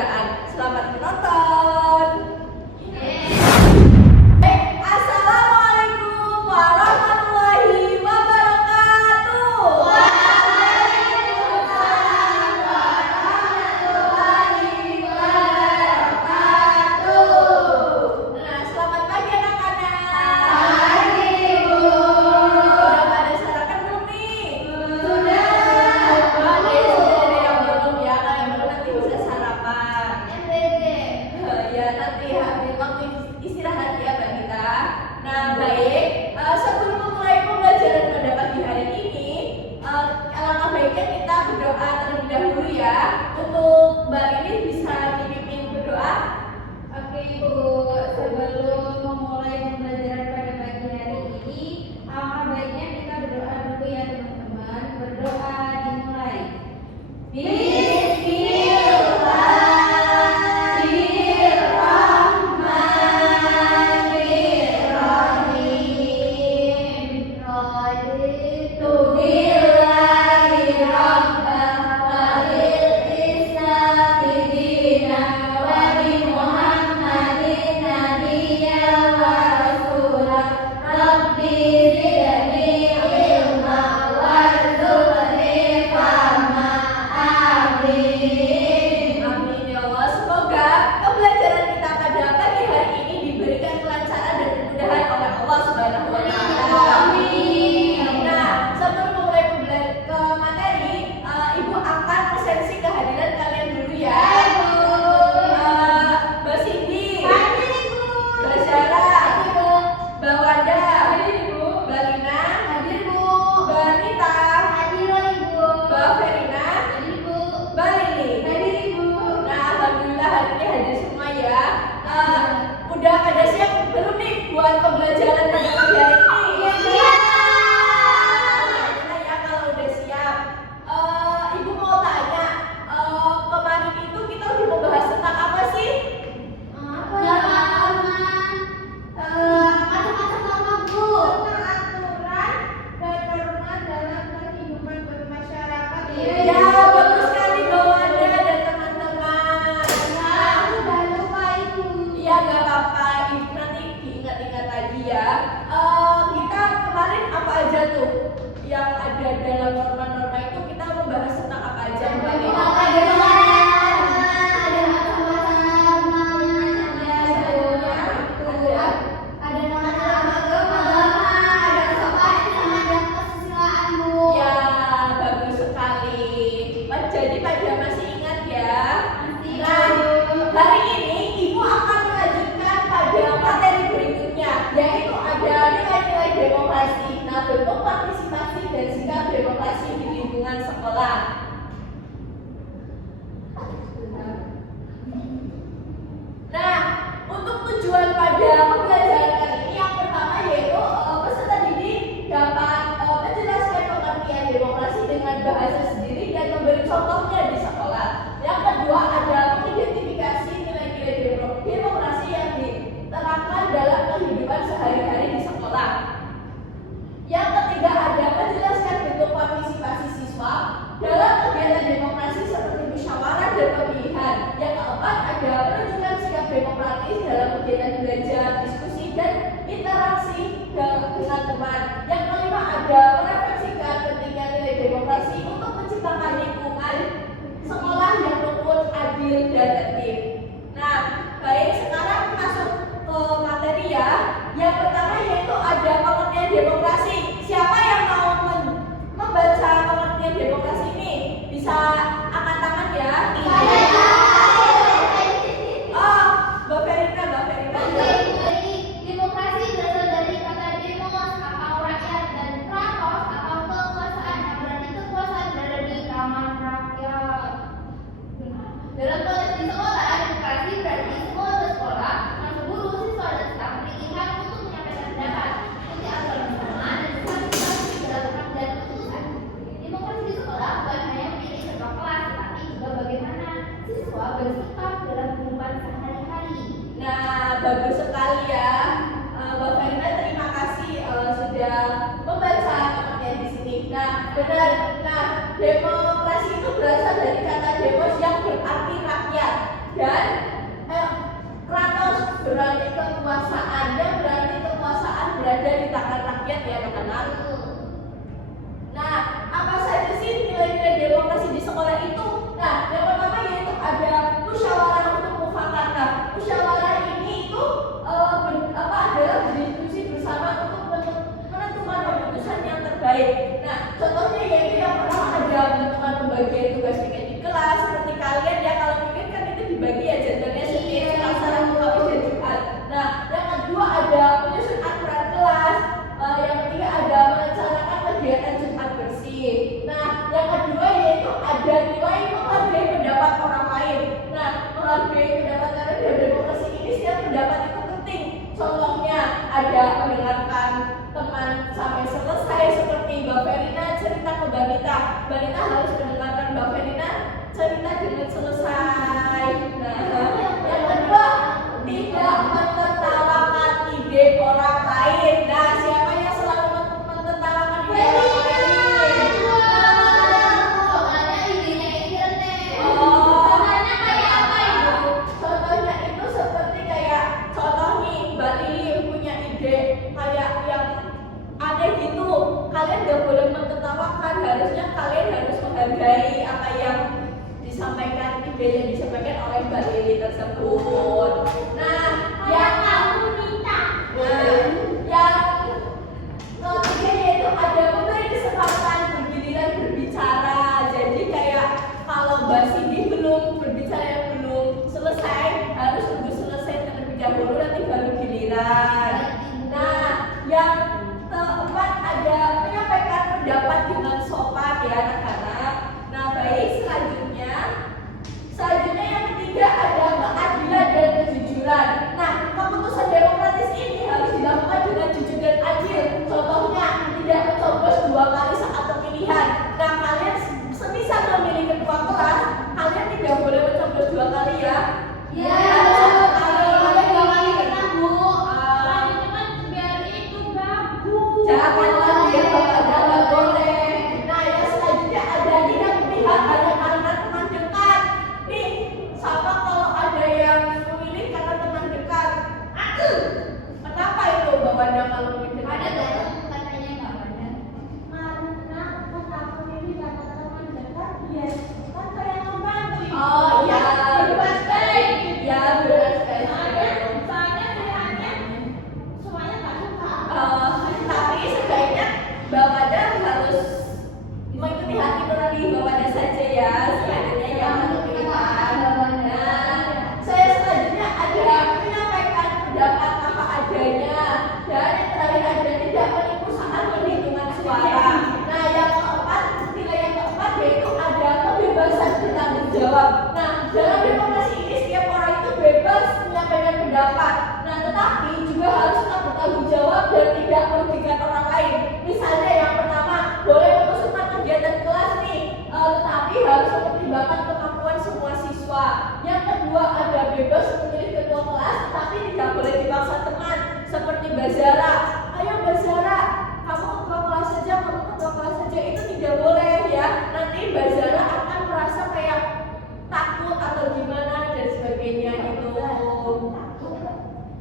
penyelenggaraan. Selamat menonton. Assalamualaikum warahmatullahi wabarakatuh. Waalaikumsalam warahmatullahi wabarakatuh. Nah, selamat pagi anak-anak. Pagi, Bu. Udah pada sarapan belum nih? Sudah. Oke, sudah ada yang belum ya. Kalau yang belum nanti bisa sarapan. MBG. Ya, nanti habis waktu istirahat ya Mbak Gita. Nah, baik. Sebelum memulai pembelajaran pada pagi hari ini, alangkah baiknya kita berdoa terlebih dahulu ya. Untuk Mbak ini bisa dipimpin berdoa. Oke, Bu. Sebelum memulai pembelajaran pada pagi hari ini, alangkah baiknya kita berdoa dulu ya teman-teman. Berdoa dimulai. Bismillahirrahmanirrahim. Raditu billahi rabbah wa bil islami dinan wa bi Muhammadin nabiyyan wa rasulah. Rabbi zidni ilma warzuqni fahma. Amin. Amin ya Allah. Semoga pembelajaran kita pada pagi hari ini diberikan kelancaran dan kemudahan oleh Allah Subhanahu wa taala. Amin. Nah, sebelum memulai ke materi, Ibu akan presensi kehadiran kalian dulu ya. Mbak Cindy, Mbak Zara, Mbak Wanda, Mbak Lina, Mbak Anita, Mbak Verina, Mbak Lili. Nah, alhamdulillah hari ini hadir semua ya. Udah pada siap belum nih buat pembelajaran pada pagi hari ini? Nah, ya kalau udah siap, Ibu mau tanya, kemarin itu kita udah membahas tentang apa sih? Ya, bagus sekali Mbak Wanda dan teman-teman. Iya, nggak apa-apa. Ibu nanti diingat-ingat lagi ya. Kita kemarin apa aja tuh yang ada dalam norma-norma itu, kita membahas tentang apa aja Mbak Lina? Ya, bagus sekali. Jadi pada masih ingat ya. Nah, hari ini Ibu akan melanjutkan pada materi berikutnya, yaitu ada nilai-nilai demokrasi. Nah, bentuk partisipasi dan sikap demokrasi di lingkungan sekolah. Nah, untuk tujuan pada pembelajaran kali ini yang pertama yaitu peserta didik dapat menjelaskan pengertian demokrasi dengan bahasa sendiri dan memberi contohnya di sekolah. Yang kedua ada mengidentifikasi nilai-nilai demokrasi yang diterapkan dalam kehidupan sehari-hari di sekolah. Yang ketiga ada menjelaskan bentuk partisipasi siswa dalam kegiatan demokrasi seperti musyawarah dan pemilihan. Yang keempat ada menunjukkan sikap demokratis dalam kegiatan belajar, diskusi, dan interaksi dengan teman. Yang kelima ada merefleksikan pentingnya nilai demokrasi untuk menciptakan lingkungan sekolah yang rukun, adil, dan tertib. Nah, baik, sekarang masuk ke materi ya. Yang pertama yaitu ada pengertian demokrasi. Siapa yang mau membaca pengertian demokrasi ini? Bisa angkat tangan ya. Oh, Mbak Verina. Demokrasi berasal dari kata demos atau rakyat dan kratos atau kekuasaan yang berarti kekuasaan berada di tangan rakyat. Dalam konteks di sekolah, demokrasi berarti semua bersekolah, masa guru, siswa, dan staf pilihan untuk menyampaikan pendapat, mengikuti aturan bersama, dan berpartisipasi dalam pengambilan keputusan. Demokrasi di sekolah bukan hanya memilih ketua kelas, tetapi juga bagaimana siswa bersikap dalam kehidupan sehari-hari. Nah, bagus sekali ya. Mbak Verina, terima kasih sudah membaca pengertian di sini. Nah, benar. Nah, demokrasi itu berasal dari kata demos yang berarti rakyat. dan Kratos berarti kekuasaan, dan berarti kekuasaan berada di tangan rakyat ya anak-anak. Nah, apa saja sih nilai-nilai demokrasi di sekolah itu? Nah, yang pertama yaitu ada musyawarah untuk mufakat. Nah, musyawarah ini itu adalah berdiskusi bersama untuk menentukan keputusan yang terbaik. Nah, contohnya yaitu yang pertama ada menentukan pembagian tugas pikir di kelas. Seperti kalian ya, kalau pikir kan itu dibagi ya jadwalnya setiap Selasa, Rabu, Kamis, dan Jumat. Nah, yang kedua ada menyusun aturan kelas. Yang ketiga ada merencanakan kegiatan Jumat bersih. Nah, yang kedua yaitu ada nilai menghargai pendapat orang lain. Nah, menghargai pendapat karena dalam demokrasi ini setiap pendapat itu penting. Contohnya ada mendengarkan teman sampai selesai, seperti Mbak Verina cerita ke Mbak Nita. Mbak Nita harus mendengarkan Mbak Verina cerita dengan selesai. Nah, yang kedua tidak menertawakan ide orang lain. Nah, siapa yang selalu menertawakan ide orang lain? Contohnya itu seperti kayak contoh nih, Mbak Lili punya ide kayak yang aneh gitu. Kalian gak boleh menertawakan, harusnya kalian harus menghargai apa yang disampaikan, ide yang disampaikan oleh Mbak Lili tersebut. Nah, yang ketiga yaitu ada memberi kesempatan bergiliran berbicara. Jadi kayak kalau Mbak Cindy belum berbicara, belum selesai, harus tunggu selesai terlebih dahulu, nanti baru giliran. Nah, yang keempat ada menyampaikan pendapat dengan sopan ya anak-anak. Nah, baik, selanjutnya yang ketiga ada keadilan dan kejujuran. Nah, keputusan demokratis ini harus dilakukan dengan jujur dan adil. Contohnya, tidak mencoblos 2 kali saat pemilihan. Nah, kalian semisal memilih ketua kelas, kalian tidak boleh mencoblos 2 kali ya. Ya, jangan lagi ya, nggak boleh. Nah, yang selanjutnya ada tidak memihak hanya karena teman dekat. Nih, sama kalau ada yang memilih karena teman dekat. Kenapa itu Mbak Wanda kalau memilih dekat? ada dong katanya Mbak Wanda. Karena tetap memilih kata teman dekat biar kan saya membantu. Oh iya, benar sekali. Ya, benar sekali. Soalnya kayaknya semuanya nggak suka. Tapi sebaiknya Mbak Wanda harus mengikuti hati nurani Mbak Wanda saja ya. Selanjutnya yang pemilihan. Nah, saya selanjutnya ada menyampaikan pendapat apa adanya, dan yang terakhir ada tidak menipu saat penghitungan suara. Nah, yang keempat, nilai yang keempat yaitu ada kebebasan bertanggung jawab. Nah, dalam demokrasi ini setiap orang itu bebas menyampaikan pendapat. Nah, tetapi juga harus tetap bertanggung jawab dan tidak merugikan orang lain. Misalnya yang pertama, boleh mengusulkan kegiatan kelas nih, tetapi harus mempertimbangkan kemampuan semua siswa. Yang kedua ada bebas memilih ketua kelas, tapi tidak boleh dipaksa teman. Seperti Mbak Zara, ayo Mbak Zara, kamu ketua kelas saja, kamu ketua kelas saja, itu tidak boleh ya. Nanti Mbak Zara akan merasa kayak takut atau gimana dan sebagainya itu.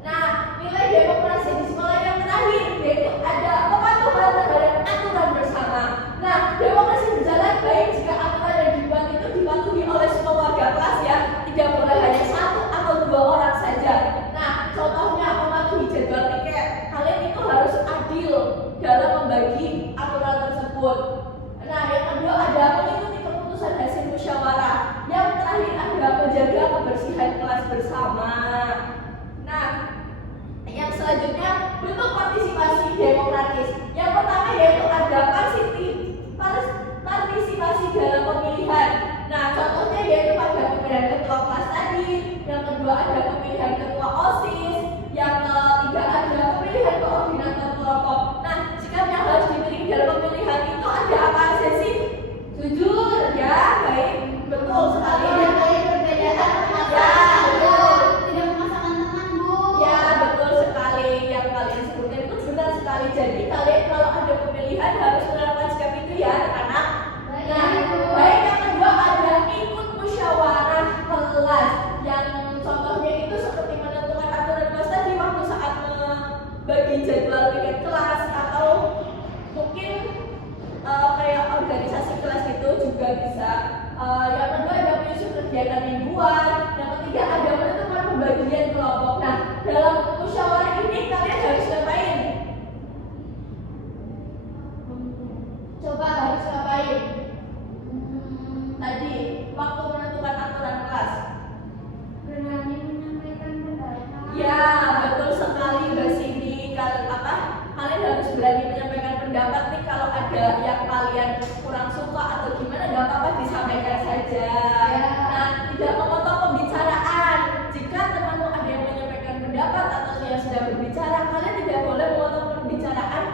Nah, nilai demokrasi di sekolah yang terakhir yaitu ada kepatuhan terhadap aturan bersama. Nah, demokrasi berjalan baik jika aturan yang dibuat itu dipatuhi oleh semua warga kelas ya, tidak boleh hanya 1 atau 2 orang saja. Nah, contohnya mematuhi jadwal piket. Kalian Ya, betul sekali Mbak Cindy. Kalian harus berani menyampaikan pendapat nih. Kalau ada yang kalian kurang suka atau gimana, nggak apa-apa, disampaikan saja. Nah, tidak memotong pembicaraan. Jika temanmu ada yang menyampaikan pendapat atau yang sedang berbicara, kalian tidak boleh memotong pembicaraan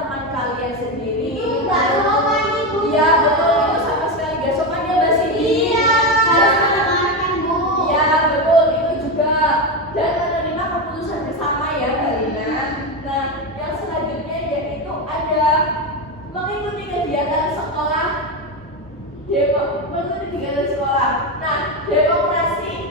teman kalian sendiri. Itu nggak sopan, Ibu. Iya, betul, itu sama sekali nggak sopan ya Mbak Cindy. Iya, mendengarkan, Bu. Ya betul, itu juga. Dan menerima keputusan bersama ya Mbak Lina. Nah, yang selanjutnya yaitu ada mengikuti kegiatan sekolah. Mengikuti kegiatan sekolah. Nah, demokrasi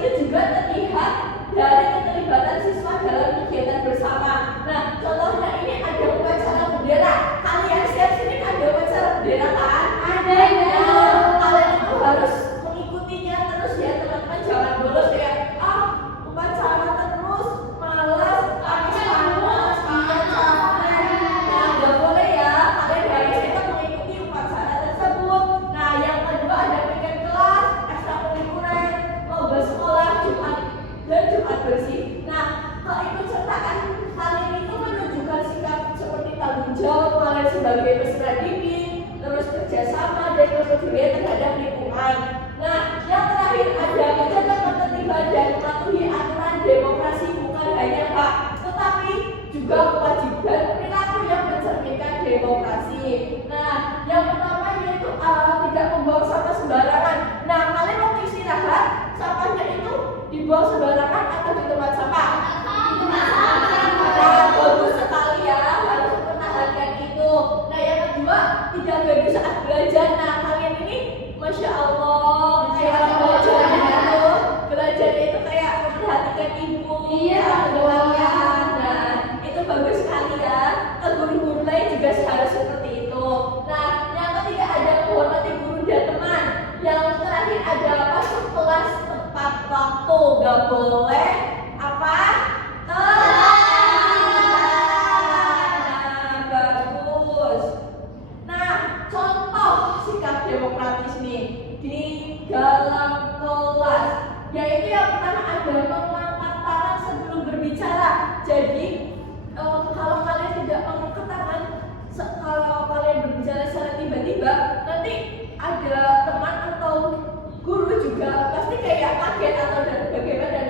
itu juga terlihat dari keterlibatan siswa dalam kegiatan bersama. Nah, contohnya ini ada upacara bendera. Kalian siap sini ada upacara bendera kan? Ada, ya. Kalian itu harus mengikutinya terus ya teman-teman, jangan bolos kayak upacara terus malas panas. Nah, nggak boleh ya, kalian harus tetap mengikuti upacara tersebut. Nah, yang kedua ada piket kelas, ekstrakurikuler, lomba sekolah, Jumat bersih. Nah, keikutsertaan kalian itu menunjukkan sikap seperti tanggung jawab kalian sebagai peserta didik, terus kerjasama dan kepedulian terhadap lingkungan. Nah, yang terakhir ada menjaga ketertiban dan mematuhi aturan demokrasi, bukan hanya hak, tetapi juga kewajiban perilaku yang mencerminkan demokrasi. Nah, yang pertama yaitu tidak membuang sampah sembarangan. Nah, kalian waktu istirahat, sampahnya itu dibuang sembarangan atau di tempat sampah? Nah, bagus sekali ya, harus mempertahankan itu. Nah, yang kedua, tidak gaduh saat belajar. Nah, kalian ini Masya Allah, kayak belajarnya itu kayak memperhatikan ibu. Iya, mendengarkan. Nah, itu bagus sekali ya. Ke guru-guru lain juga harus seperti itu. Nah, yang ketiga ada menghormati guru dan teman. Yang terakhir ada masuk kelas tepat waktu, gak boleh bagus. Nah, contoh sikap demokratis nih di dalam kelas, yaitu yang pertama ada mengangkat tangan sebelum berbicara. Jadi kalau kalian tidak mengangkat tangan, kalau kalian berbicara secara tiba-tiba, nanti ada teman atau guru juga pasti kayak kaget atau bagaimana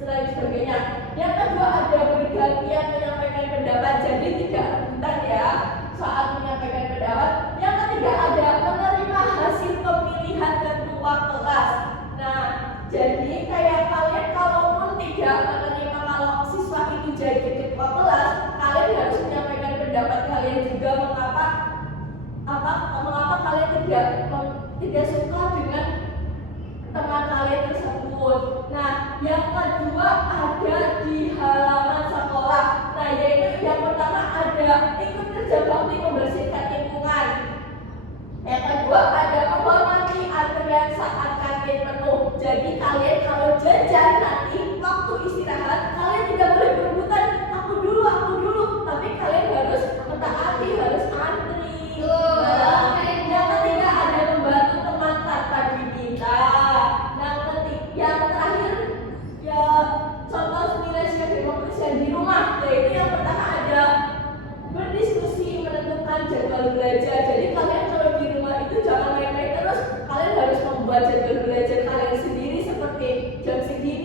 dan sebagainya. Yang kedua ada bergantian menyampaikan pendapat, jadi tidak rebutan ya saat menyampaikan pendapat. Yang ketiga ada menerima hasil pemilihan ketua kelas. Nah, jadi kayak kalian kalaupun tidak menerima kalau siswa itu jadi ketua kelas, kalian harus menyampaikan pendapat kalian juga mengapa kalian tidak suka dengan teman kalian tersebut. Nah, yang kedua ada di halaman sekolah. Nah, yaitu yang pertama ada ikut kerja bakti membersihkan lingkungan. Yang kedua ada menghormati antrian saat kantin penuh. Jadi kalian kalau jajan nanti waktu istirahat, kalian tidak boleh berebutan aku dulu, tapi kalian harus mentaati, harus antri. Nah, yang ketiga ada membantu teman tanpa diminta. Yang terakhir ya contoh nilai sikap demokrasi di rumah, yaitu yang pertama ada berdiskusi menentukan jadwal belajar. Jadi kalian kalau di rumah itu jangan main-main terus, kalian harus membuat jadwal belajar kalian sendiri seperti jam segini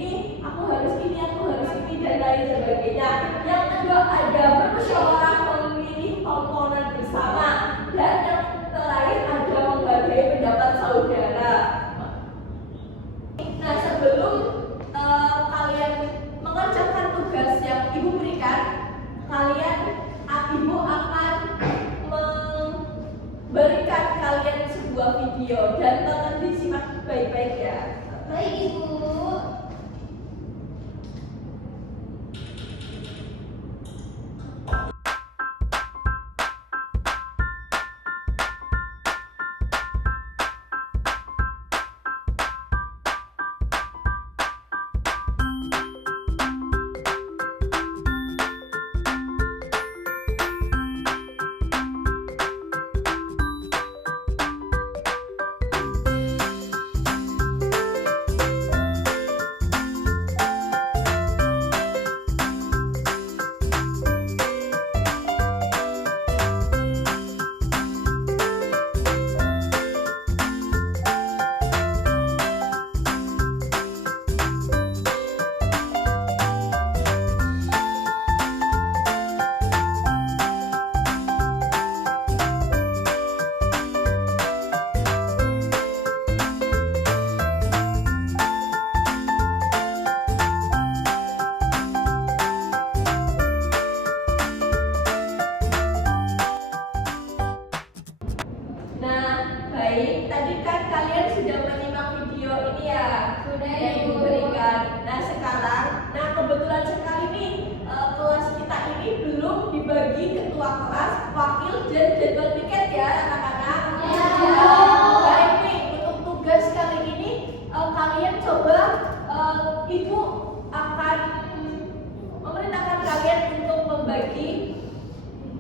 bagi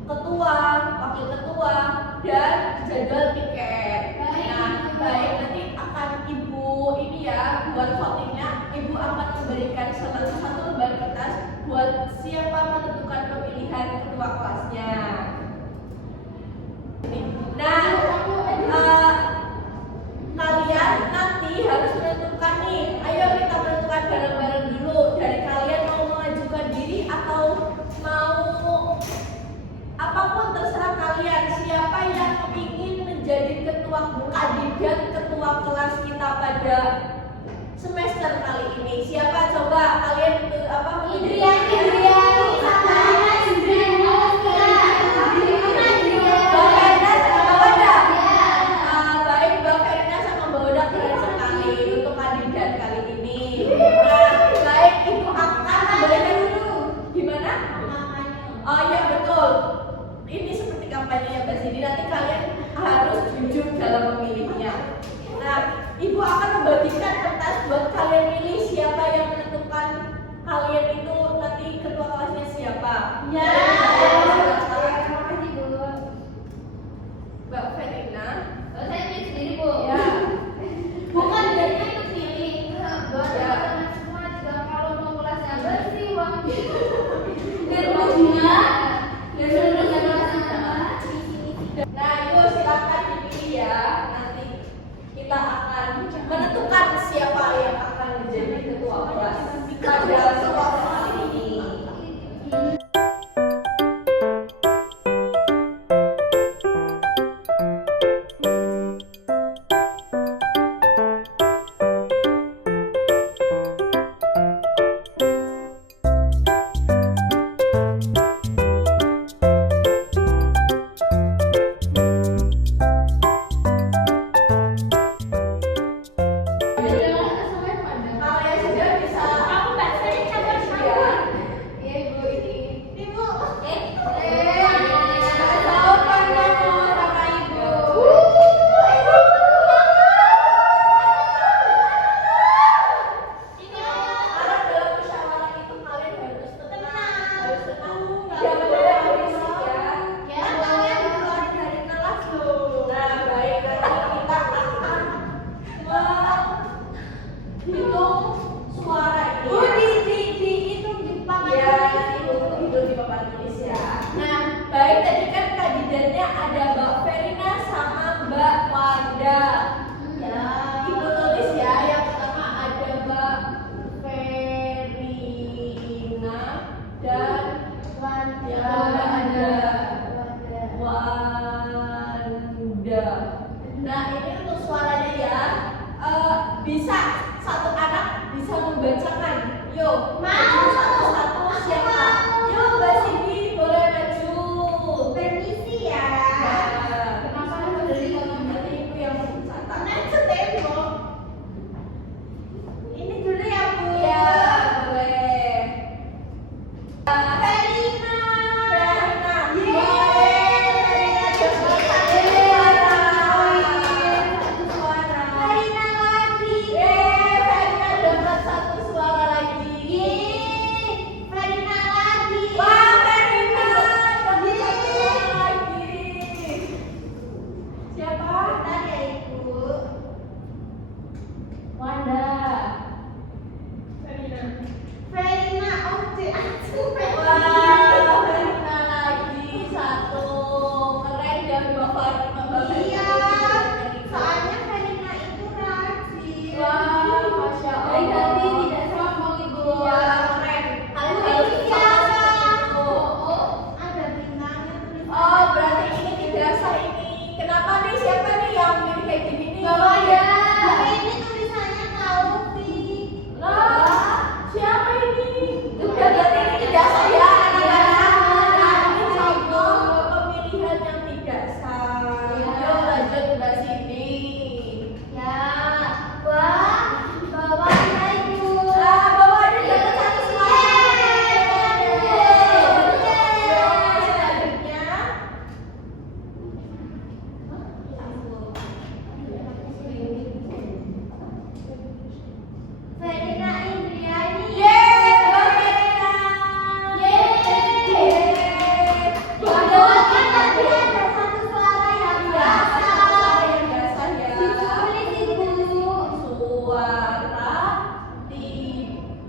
ketua, wakil ketua, dan jadwal piket. Nah, baik, nanti akan ibu ini ya buat votingnya. Ibu akan memberikan satu lembar kertas buat siapa menentukan pemilihan ketua kelasnya. Nah, kalian nanti harus menentukan nih. Ayo kita menentukan bareng-bareng dulu. Dari kalian mau mengajukan diri atau mau apapun terserah kalian. Siapa yang ingin menjadi kandidat ketua kelas kita pada semester kali ini? Siapa coba kalian Oh iya betul. Ini seperti kampanye Mbak Cindy, nanti kalian harus jujur dalam memilihnya. Nah, Ibu akan membagikan kertas buat kalian milih siapa yang menentukan kalian itu nanti ketua kelasnya siapa. Ya. Terima kasih Bu. Mbak Verina. Saya pilih sendiri, Bu. Ya. Bukan dari itu pilih. Buat teman-teman semua juga kalau mau kelasnya bersih, wangi. Nah, itu silakan dipilih ya. Nanti kita akan menentukan siapa yang akan menjadi ketua kelas pada sekolah kali ini. Kalian sudah bisa ya Ibu ini. Ibu. Jawaban kamu sama Ibu. Karena dalam musyawarah itu kalian harus tenang. Jangan ada berisik ya. Kalian keluar dari kelas loh. Nah, baik, nanti kita akan menghitung suara ini. Dihitung di papan tulis. Di papan tulis ya. Nah, baik, tadi kan kandidatnya ada Mbak Verina sama Mbak Wanda. Ya, Ibu tulis ya. Yang pertama ada Mbak Verina dan Wanda. Wanda. Nah, ini untuk suaranya ya. Bisa satu anak bisa membacakan. Yuk, maju satu-satu siapa? Yuk, Mbak Cindy boleh maju. Permisi ya. Kenapa harus dari nanti Ibu yang mencatat? Next tembok. Ini dulu ya Bu. Ya, boleh. Verina. Verina. Yeay. Verina dapat satu suara. Verina lagi. Verina dapat satu suara lagi.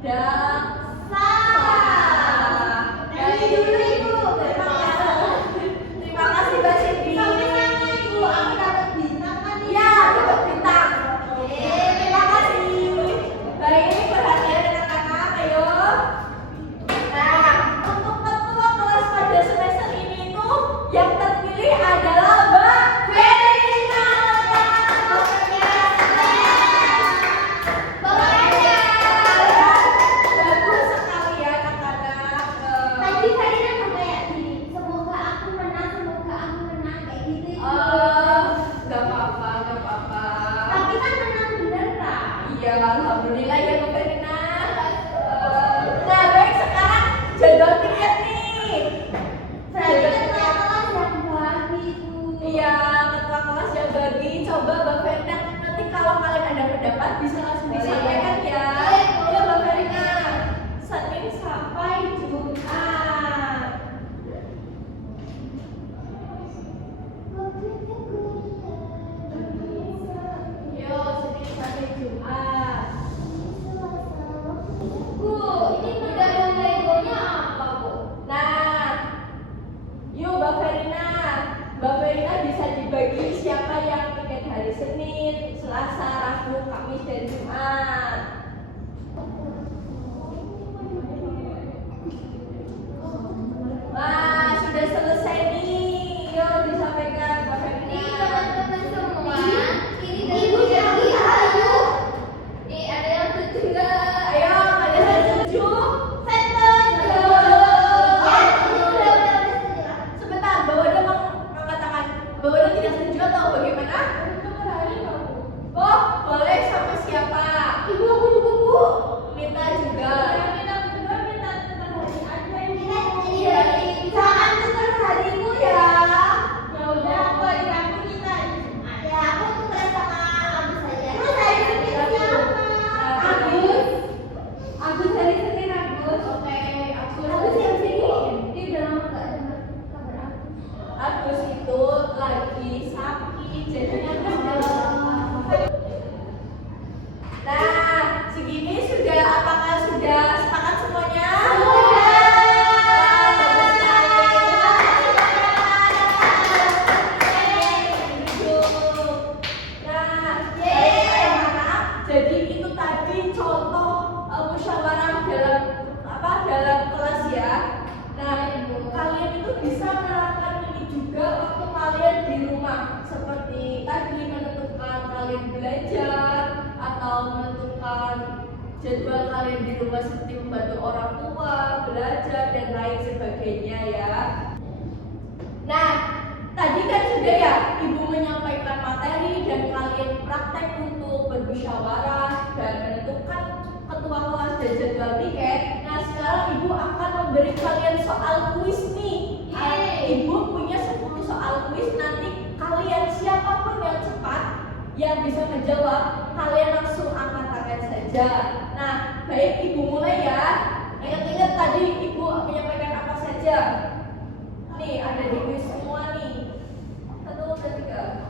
Daksa. Dari dulu Ibu. Terima kasih Mbak Cindy. Sama-sama Ibu, aku dapat bintang kan nih. Ya, dapat bintang. Terima kasih. Baik, perhatian anak-anak, ayo. Nah, untuk ketua kelas pada semester ini itu yang terpilih adalah Mbak Verina. Bagus sekali ya anak-anak. Tadi Karina kan kayak gini, semoga aku menang kayak gitu Ibu. Gak apa-apa, gak apa-apa. Tapi kan menang beneran. Iya, alhamdulillah ya Mbak Verina. Nah, baik sekarang jadwal tiket nih. Berarti ketua kelas yang bagi Ibu. Iya, ketua kelas yang bagi. Coba Mbak Verina, nanti kalau kalian ada pendapat bisa langsung disampaikan ya. Iya Mbak Verina. Senin sampai Jumat. Yo, Senin sampai Jumat. Bu, ini medali Legonya apa, Bu? Nah, yuk Mbak Verina. Mbak Verina bisa dibagi siapa yang tiket hari Senin, Selasa, Rabu, Kamis, dan Jumat. Wah, sudah selesai nih. Yuk disampaikan Mbak Ini Verina. teman-teman semua, ini dari Ibu jangan ayo. Nih, ada yang setuju nggak? Ayo, kalian setuju? Sebentar, Mbak Wada mengatakan Mbak Wada tidak setuju atau bagaimana? Oh, boleh sama siapa? Ibu aku juga Bu. Mita juga. Iya, jangan tukar harimu ya. Ya udah, aku hari Rabu kita. Ya, aku tukar sama Agus saja. Terus hari Senin siapa? Agus. Agus hari Senin Agus. Oke, Agus yang sini. Dia udah lama gak dengar kabar Agus. Agus itu lagi sakit, jadinya Nah, segini sudah apakah sudah sepakat semuanya? Jadi itu tadi contoh musyawarah dalam kelas ya. Nah, kalian itu bisa menerapkan ini juga waktu kalian di rumah, seperti tadi menentukan kalian belajar atau menentukan jadwal kalian di rumah seperti membantu orang tua, belajar dan lain sebagainya ya. Nah, tadi kan sudah ya Ibu menyampaikan materi dan kalian praktek untuk bermusyawarah dan menentukan ketua kelas dan jadwal tiket. Nah, sekarang Ibu akan memberi kalian soal kuis nih. Ibu punya 10 soal kuis, nanti kalian siapapun yang cepat yang bisa menjawab, kalian langsung angkat tangan saja. Nah, baik Ibu mulai ya. Ingat-ingat tadi Ibu menyampaikan apa saja. Nih, ada di kuis semua nih. 1, 2, 3.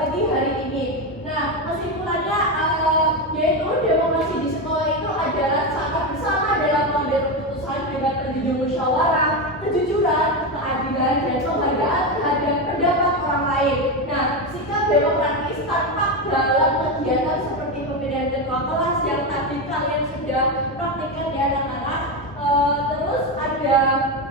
pagi hari ini. Nah, kesimpulannya yaitu demokrasi di sekolah itu adalah sangat bersama dalam mengambil keputusan dengan menjunjung musyawarah, kejujuran, keadilan, dan penghargaan terhadap pendapat orang lain. Nah, sikap demokratis tampak dalam kegiatan seperti pemilihan ketua kelas yang tadi kalian sudah praktikkan ya anak-anak. Terus ada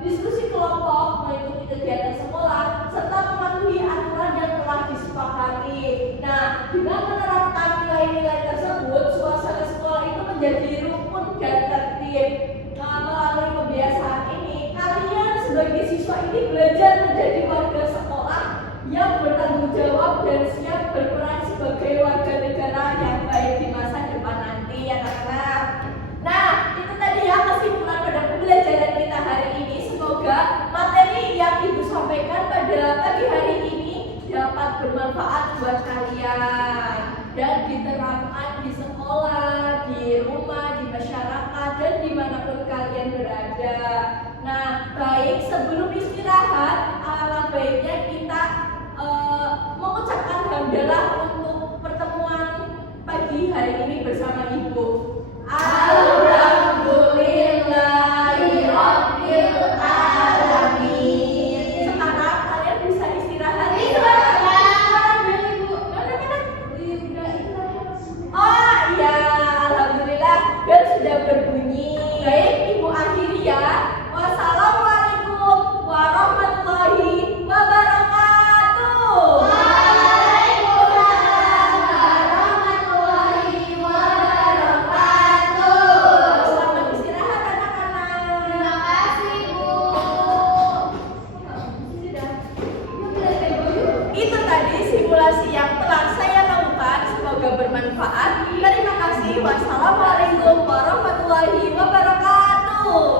diskusi kelompok, mengikuti kegiatan sekolah, serta mematuhi aturan yang telah disepakati. Nah, dengan menerapkan nilai-nilai tersebut, suasana sekolah itu menjadi rukun dan tertib. Nah, melalui kebiasaan ini, kalian sebagai siswa ini belajar menjadi warga sekolah yang bertanggung jawab dan siap berperan sebagai warga negara yang baik di masa depan nanti, anak-anak. Nah, itu tadi ya kesimpulan pada pembelajaran kita hari ini. Semoga materi yang Ibu sampaikan pada pagi hari ini dapat bermanfaat buat kalian dan diterapkan di sekolah, di rumah, di masyarakat, dan dimanapun kalian berada. Nah, baik sebelum istirahat, alangkah baiknya kita mengucapkan hamdalah untuk pertemuan pagi hari ini bersama Ibu. Alhamdulillahirabbil alamin. Sekarang kalian bisa istirahat. Oh iya, alhamdulillah bel sudah berbunyi. Baik, Ibu akhiri ya. Wassalamualaikum warahmatullahi wabarakatuh. Selamat istirahat anak-anak. Terima kasih, Bu. Itu tadi simulasi yang telah saya lakukan, semoga bermanfaat. Terima kasih. Wassalamualaikum warahmatullahi wabarakatuh.